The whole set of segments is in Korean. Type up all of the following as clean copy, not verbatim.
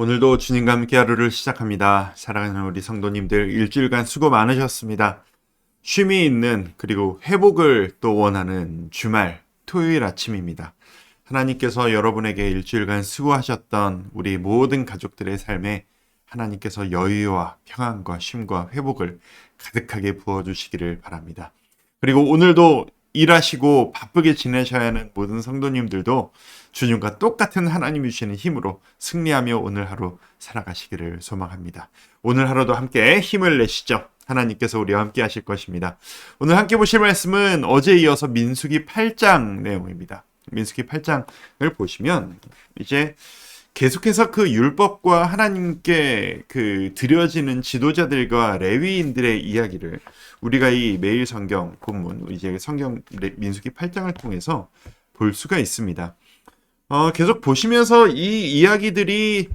오늘도 주님과 함께 하루를 시작합니다. 사랑하는 우리 성도님들 일주일간 수고 많으셨습니다. 쉼이 있는 그리고 회복을 또 원하는 주말 토요일 아침입니다. 하나님께서 여러분에게 일주일간 수고하셨던 우리 모든 가족들의 삶에 하나님께서 여유와 평안과 쉼과 회복을 가득하게 부어주시기를 바랍니다. 그리고 오늘도 일하시고 바쁘게 지내셔야 하는 모든 성도님들도 주님과 똑같은 하나님이 주시는 힘으로 승리하며 오늘 하루 살아가시기를 소망합니다. 오늘 하루도 함께 힘을 내시죠. 하나님께서 우리와 함께 하실 것입니다. 오늘 함께 보실 말씀은 어제에 이어서 민수기 8장 내용입니다. 민수기 8장을 보시면 이제 계속해서 그 율법과 하나님께 그 드려지는 지도자들과 레위인들의 이야기를 우리가 이 매일 성경 본문 이제 성경 민수기 8장을 통해서 볼 수가 있습니다. 계속 보시면서 이 이야기들이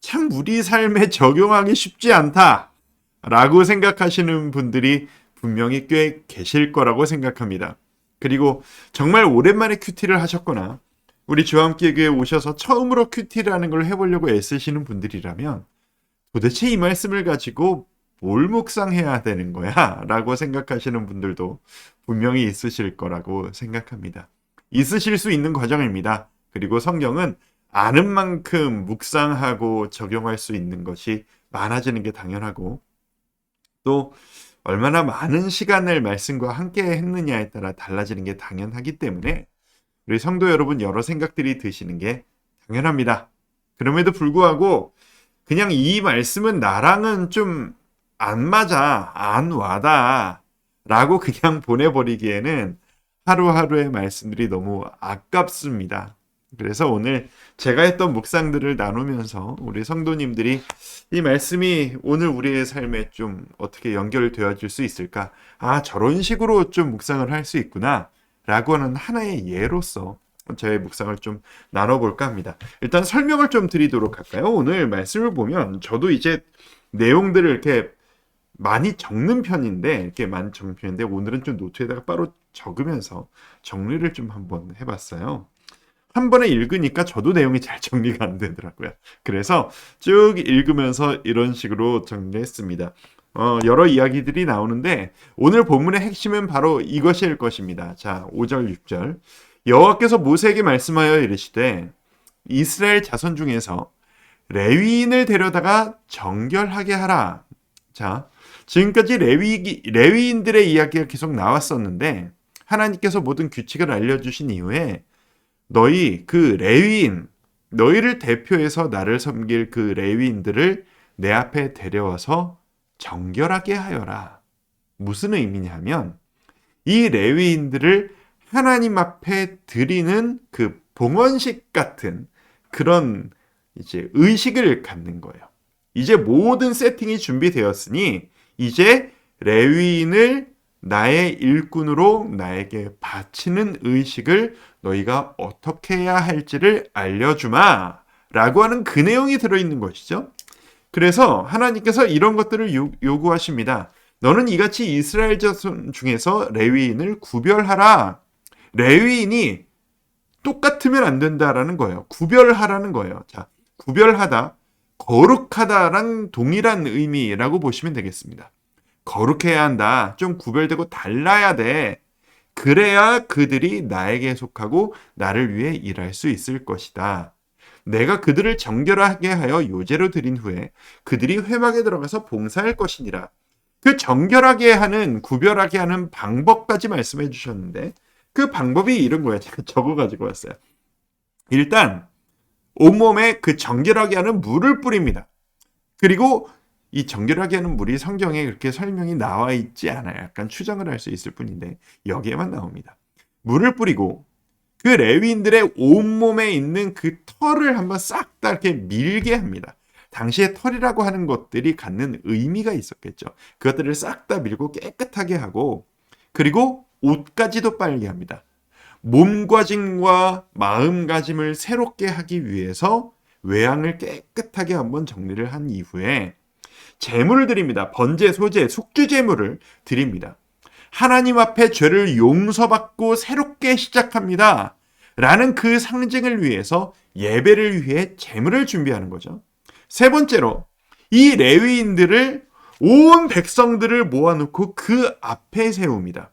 참 우리 삶에 적용하기 쉽지 않다라고 생각하시는 분들이 분명히 꽤 계실 거라고 생각합니다. 그리고 정말 오랜만에 큐티를 하셨거나 우리 주와 함께 교회에 오셔서 처음으로 큐티라는 걸 해보려고 애쓰시는 분들이라면 도대체 이 말씀을 가지고 뭘 묵상해야 되는 거야? 라고 생각하시는 분들도 분명히 있으실 거라고 생각합니다. 있으실 수 있는 과정입니다. 그리고 성경은 아는 만큼 묵상하고 적용할 수 있는 것이 많아지는 게 당연하고 또 얼마나 많은 시간을 말씀과 함께 했느냐에 따라 달라지는 게 당연하기 때문에 우리 성도 여러분 여러 생각들이 드시는 게 당연합니다. 그럼에도 불구하고 그냥 이 말씀은 나랑은 좀 안 맞아, 안 와다 라고 그냥 보내버리기에는 하루하루의 말씀들이 너무 아깝습니다. 그래서 오늘 제가 했던 묵상들을 나누면서 우리 성도님들이 이 말씀이 오늘 우리의 삶에 좀 어떻게 연결되어질 수 있을까? 아, 저런 식으로 좀 묵상을 할 수 있구나 라고 하는 하나의 예로서 저의 묵상을 좀 나눠볼까 합니다. 일단 설명을 좀 드리도록 할까요? 오늘 말씀을 보면 저도 이제 내용들을 이렇게 많이 적는 편인데 이렇게 많이 적는 편인데 오늘은 좀 노트에다가 바로 적으면서 정리를 좀 한번 해봤어요. 한 번에 읽으니까 저도 내용이 잘 정리가 안 되더라고요. 그래서 쭉 읽으면서 이런 식으로 정리했습니다. 여러 이야기들이 나오는데 오늘 본문의 핵심은 바로 이것일 것입니다. 자, 5절, 6절. 여호와께서 모세에게 말씀하여 이르시되 이스라엘 자손 중에서 레위인을 데려다가 정결하게 하라. 자, 지금까지 레위인들의 이야기가 계속 나왔었는데 하나님께서 모든 규칙을 알려주신 이후에 너희 그 레위인, 너희를 대표해서 나를 섬길 그 레위인들을 내 앞에 데려와서 정결하게 하여라. 무슨 의미냐면 이 레위인들을 하나님 앞에 드리는 그 봉헌식 같은 그런 이제 의식을 갖는 거예요. 이제 모든 세팅이 준비되었으니 이제 레위인을 나의 일꾼으로 나에게 바치는 의식을 너희가 어떻게 해야 할지를 알려주마 라고 하는 그 내용이 들어있는 것이죠. 그래서 하나님께서 이런 것들을 요구하십니다. 너는 이같이 이스라엘 자손 중에서 레위인을 구별하라. 레위인이 똑같으면 안 된다라는 거예요. 구별하라는 거예요. 자, 구별하다, 거룩하다랑 동일한 의미라고 보시면 되겠습니다. 거룩해야 한다. 좀 구별되고 달라야 돼. 그래야 그들이 나에게 속하고 나를 위해 일할 수 있을 것이다. 내가 그들을 정결하게 하여 요제로 드린 후에 그들이 회막에 들어가서 봉사할 것이니라. 그 정결하게 하는, 구별하게 하는 방법까지 말씀해 주셨는데 그 방법이 이런 거예요. 제가 적어가지고 왔어요. 일단 온몸에 그 정결하게 하는 물을 뿌립니다. 그리고 이 정결하게 하는 물이 성경에 그렇게 설명이 나와 있지 않아요. 약간 추정을 할 수 있을 뿐인데 여기에만 나옵니다. 물을 뿌리고 그 레위인들의 온몸에 있는 그 털을 한번 싹 다 이렇게 밀게 합니다. 당시에 털이라고 하는 것들이 갖는 의미가 있었겠죠. 그것들을 싹 다 밀고 깨끗하게 하고 그리고 옷까지도 빨게 합니다. 몸가짐과 마음가짐을 새롭게 하기 위해서 외양을 깨끗하게 한번 정리를 한 이후에 제물을 드립니다. 번제, 소제, 숙주 제물을 드립니다. 하나님 앞에 죄를 용서받고 새롭게 시작합니다. 라는 그 상징을 위해서 예배를 위해 제물을 준비하는 거죠. 세 번째로 이 레위인들을 온 백성들을 모아놓고 그 앞에 세웁니다.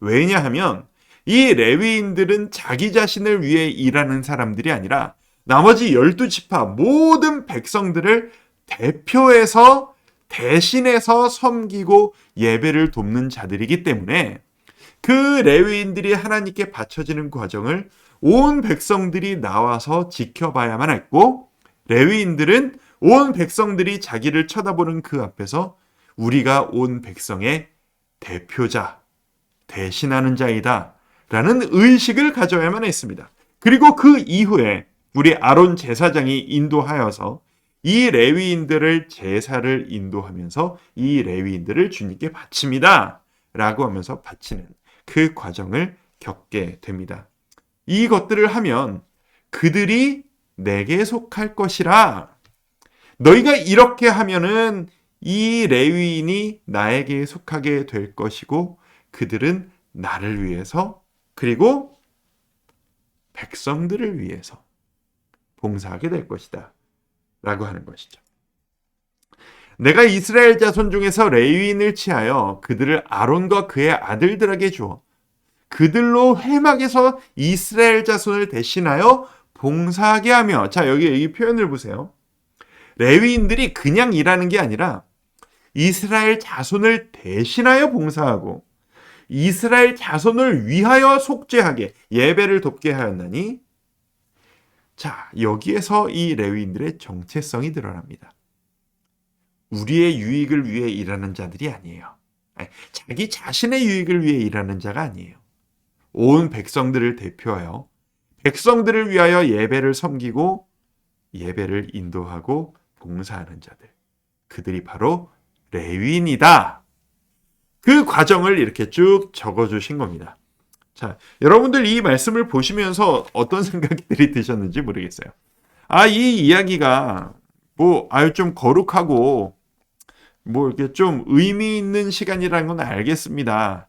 왜냐하면 이 레위인들은 자기 자신을 위해 일하는 사람들이 아니라 나머지 12지파 모든 백성들을 대표해서 대신해서 섬기고 예배를 돕는 자들이기 때문에 그 레위인들이 하나님께 바쳐지는 과정을 온 백성들이 나와서 지켜봐야만 했고, 레위인들은 온 백성들이 자기를 쳐다보는 그 앞에서 우리가 온 백성의 대표자, 대신하는 자이다 라는 의식을 가져야만 했습니다. 그리고 그 이후에 우리 아론 제사장이 인도하여서 이 레위인들을 제사를 인도하면서 이 레위인들을 주님께 바칩니다 라고 하면서 바치는 그 과정을 겪게 됩니다. 이것들을 하면 그들이 내게 속할 것이라, 너희가 이렇게 하면은 이 레위인이 나에게 속하게 될 것이고 그들은 나를 위해서 그리고 백성들을 위해서 봉사하게 될 것이다 라고 하는 것이죠. 내가 이스라엘 자손 중에서 레위인을 취하여 그들을 아론과 그의 아들들에게 주어 그들로 회막에서 이스라엘 자손을 대신하여 봉사하게 하며, 자 여기 이 표현을 보세요. 레위인들이 그냥 일하는 게 아니라 이스라엘 자손을 대신하여 봉사하고 이스라엘 자손을 위하여 속죄하게 예배를 돕게 하였나니, 자 여기에서 이 레위인들의 정체성이 드러납니다. 우리의 유익을 위해 일하는 자들이 아니에요. 자기 자신의 유익을 위해 일하는 자가 아니에요. 온 백성들을 대표하여 백성들을 위하여 예배를 섬기고 예배를 인도하고 봉사하는 자들, 그들이 바로 레위인이다. 그 과정을 이렇게 쭉 적어주신 겁니다. 자, 여러분들 이 말씀을 보시면서 어떤 생각들이 드셨는지 모르겠어요. 이 이야기가 좀 거룩하고 이렇게 좀 의미 있는 시간이라는 건 알겠습니다.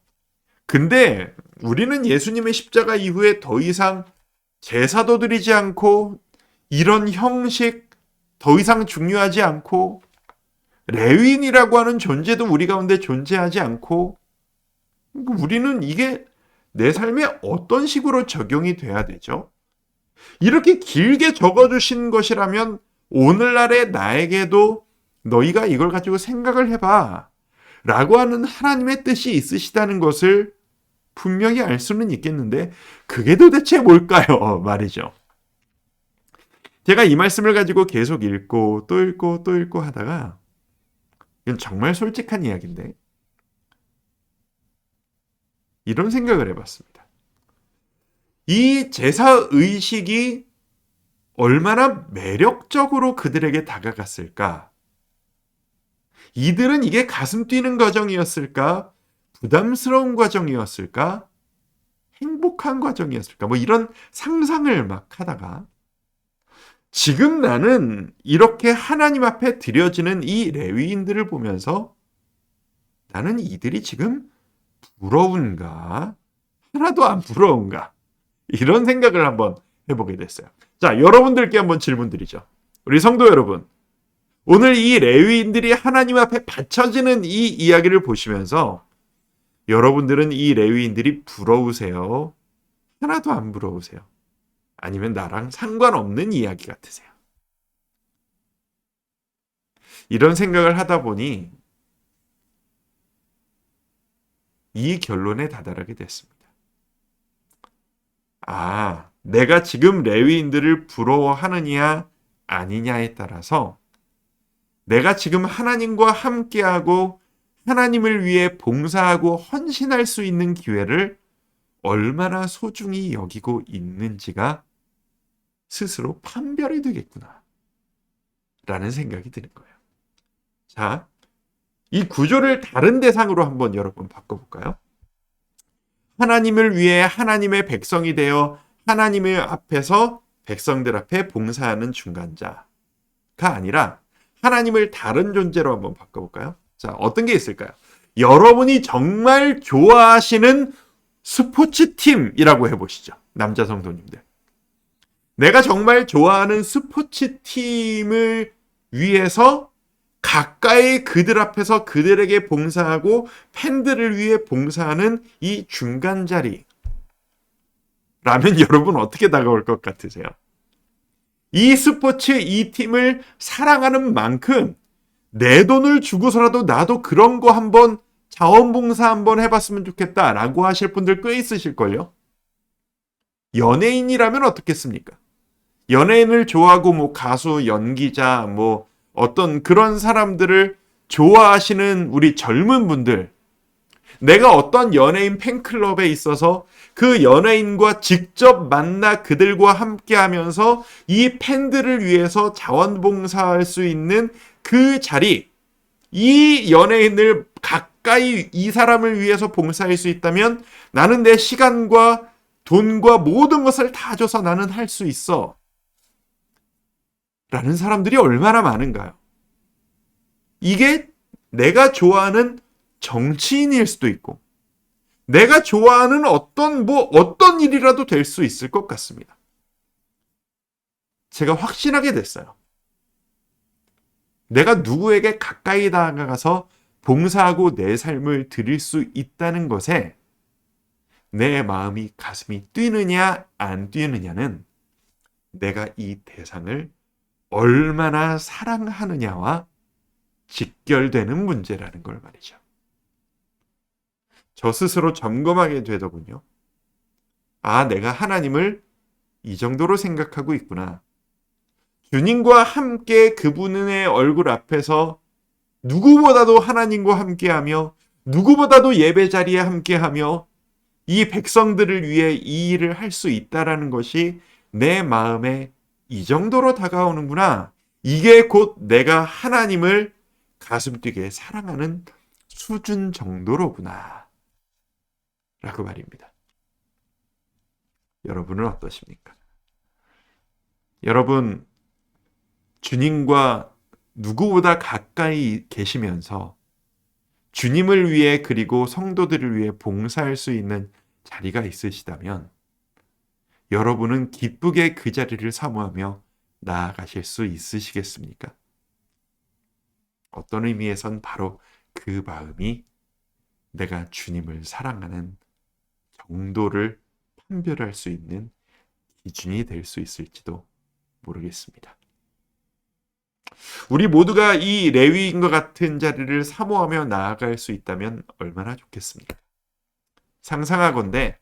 근데 우리는 예수님의 십자가 이후에 더 이상 제사도 드리지 않고 이런 형식 더 이상 중요하지 않고 레위인이라고 하는 존재도 우리 가운데 존재하지 않고, 우리는 이게 내 삶에 어떤 식으로 적용이 돼야 되죠? 이렇게 길게 적어주신 것이라면 오늘날의 나에게도 너희가 이걸 가지고 생각을 해봐 라고 하는 하나님의 뜻이 있으시다는 것을 분명히 알 수는 있겠는데 그게 도대체 뭘까요? 말이죠. 제가 이 말씀을 가지고 계속 읽고 또 읽고 또 읽고 하다가, 이건 정말 솔직한 이야기인데 이런 생각을 해봤습니다. 이 제사의식이 얼마나 매력적으로 그들에게 다가갔을까? 이들은 이게 가슴 뛰는 과정이었을까? 부담스러운 과정이었을까? 행복한 과정이었을까? 이런 상상을 막 하다가, 지금 나는 이렇게 하나님 앞에 드려지는 이 레위인들을 보면서 나는 이들이 지금 부러운가? 하나도 안 부러운가? 이런 생각을 한번 해보게 됐어요. 자, 여러분들께 한번 질문 드리죠. 우리 성도 여러분, 오늘 이 레위인들이 하나님 앞에 바쳐지는 이 이야기를 보시면서 여러분들은 이 레위인들이 부러우세요? 하나도 안 부러우세요? 아니면 나랑 상관없는 이야기 같으세요? 이런 생각을 하다 보니 이 결론에 다다르게 됐습니다. 내가 지금 레위인들을 부러워하느냐 아니냐에 따라서 내가 지금 하나님과 함께하고 하나님을 위해 봉사하고 헌신할 수 있는 기회를 얼마나 소중히 여기고 있는지가 스스로 판별이 되겠구나 라는 생각이 드는 거예요. 자, 이 구조를 다른 대상으로 한번 여러분 바꿔볼까요? 하나님을 위해 하나님의 백성이 되어 하나님의 앞에서 백성들 앞에 봉사하는 중간자가 아니라 하나님을 다른 존재로 한번 바꿔볼까요? 자, 어떤 게 있을까요? 여러분이 정말 좋아하시는 스포츠팀이라고 해보시죠. 남자 성도님들. 내가 정말 좋아하는 스포츠팀을 위해서 가까이 그들 앞에서 그들에게 봉사하고 팬들을 위해 봉사하는 이 중간 자리. 라면 여러분 어떻게 다가올 것 같으세요? 이 스포츠 이 팀을 사랑하는 만큼 내 돈을 주고서라도 나도 그런 거 한번 자원봉사 한번 해봤으면 좋겠다라고 하실 분들 꽤 있으실걸요? 연예인이라면 어떻겠습니까? 연예인을 좋아하고 뭐 가수, 연기자, 뭐 어떤 그런 사람들을 좋아하시는 우리 젊은 분들, 내가 어떤 연예인 팬클럽에 있어서 그 연예인과 직접 만나 그들과 함께 하면서 이 팬들을 위해서 자원봉사할 수 있는 그 자리, 이 연예인을 가까이 이 사람을 위해서 봉사할 수 있다면 나는 내 시간과 돈과 모든 것을 다 줘서 나는 할 수 있어. 라는 사람들이 얼마나 많은가요? 이게 내가 좋아하는 정치인일 수도 있고, 내가 좋아하는 어떤 일이라도 될 수 있을 것 같습니다. 제가 확신하게 됐어요. 내가 누구에게 가까이 다가가서 봉사하고 내 삶을 드릴 수 있다는 것에 내 마음이 가슴이 뛰느냐 안 뛰느냐는 내가 이 대상을 얼마나 사랑하느냐와 직결되는 문제라는 걸 말이죠. 저 스스로 점검하게 되더군요. 아, 내가 하나님을 이 정도로 생각하고 있구나. 주님과 함께 그분의 얼굴 앞에서 누구보다도 하나님과 함께하며 누구보다도 예배 자리에 함께하며 이 백성들을 위해 이 일을 할 수 있다라는 것이 내 마음에 이 정도로 다가오는구나. 이게 곧 내가 하나님을 가슴 뛰게 사랑하는 수준 정도로구나. 라고 말입니다. 여러분은 어떠십니까? 여러분, 주님과 누구보다 가까이 계시면서 주님을 위해 그리고 성도들을 위해 봉사할 수 있는 자리가 있으시다면 여러분은 기쁘게 그 자리를 사모하며 나아가실 수 있으시겠습니까? 어떤 의미에선 바로 그 마음이 내가 주님을 사랑하는 정도를 판별할 수 있는 기준이 될 수 있을지도 모르겠습니다. 우리 모두가 이 레위인과 같은 자리를 사모하며 나아갈 수 있다면 얼마나 좋겠습니까? 상상하건대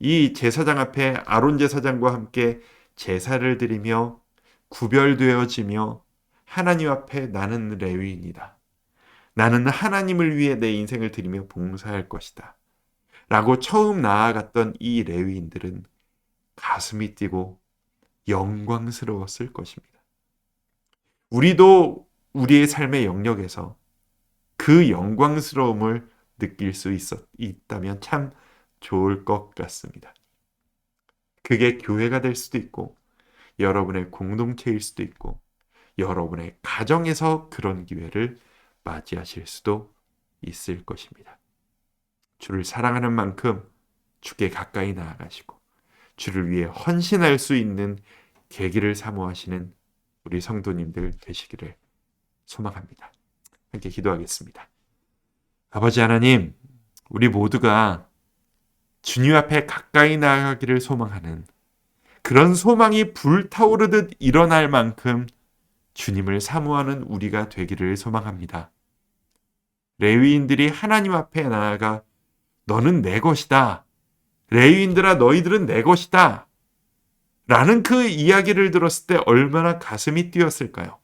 이 제사장 앞에 아론 제사장과 함께 제사를 드리며 구별되어지며 하나님 앞에 나는 레위인이다. 나는 하나님을 위해 내 인생을 드리며 봉사할 것이다. 라고 처음 나아갔던 이 레위인들은 가슴이 뛰고 영광스러웠을 것입니다. 우리도 우리의 삶의 영역에서 그 영광스러움을 느낄 수 있다면 참 좋을 것 같습니다. 그게 교회가 될 수도 있고 여러분의 공동체일 수도 있고 여러분의 가정에서 그런 기회를 맞이하실 수도 있을 것입니다. 주를 사랑하는 만큼 주께 가까이 나아가시고 주를 위해 헌신할 수 있는 계기를 사모하시는 우리 성도님들 되시기를 소망합니다. 함께 기도하겠습니다. 아버지 하나님, 우리 모두가 주님 앞에 가까이 나아가기를 소망하는 그런 소망이 불타오르듯 일어날 만큼 주님을 사모하는 우리가 되기를 소망합니다. 레위인들이 하나님 앞에 나아가 너는 내 것이다. 레위인들아 너희들은 내 것이다. 라는 그 이야기를 들었을 때 얼마나 가슴이 뛰었을까요?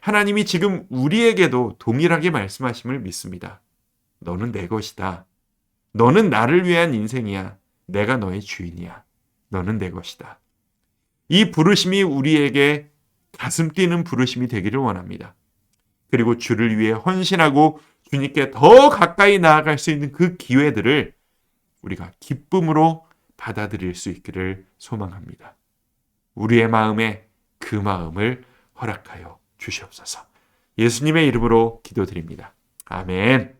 하나님이 지금 우리에게도 동일하게 말씀하심을 믿습니다. 너는 내 것이다. 너는 나를 위한 인생이야. 내가 너의 주인이야. 너는 내 것이다. 이 부르심이 우리에게 가슴 뛰는 부르심이 되기를 원합니다. 그리고 주를 위해 헌신하고 주님께 더 가까이 나아갈 수 있는 그 기회들을 우리가 기쁨으로 받아들일 수 있기를 소망합니다. 우리의 마음에 그 마음을 허락하여 주시옵소서. 예수님의 이름으로 기도드립니다. 아멘.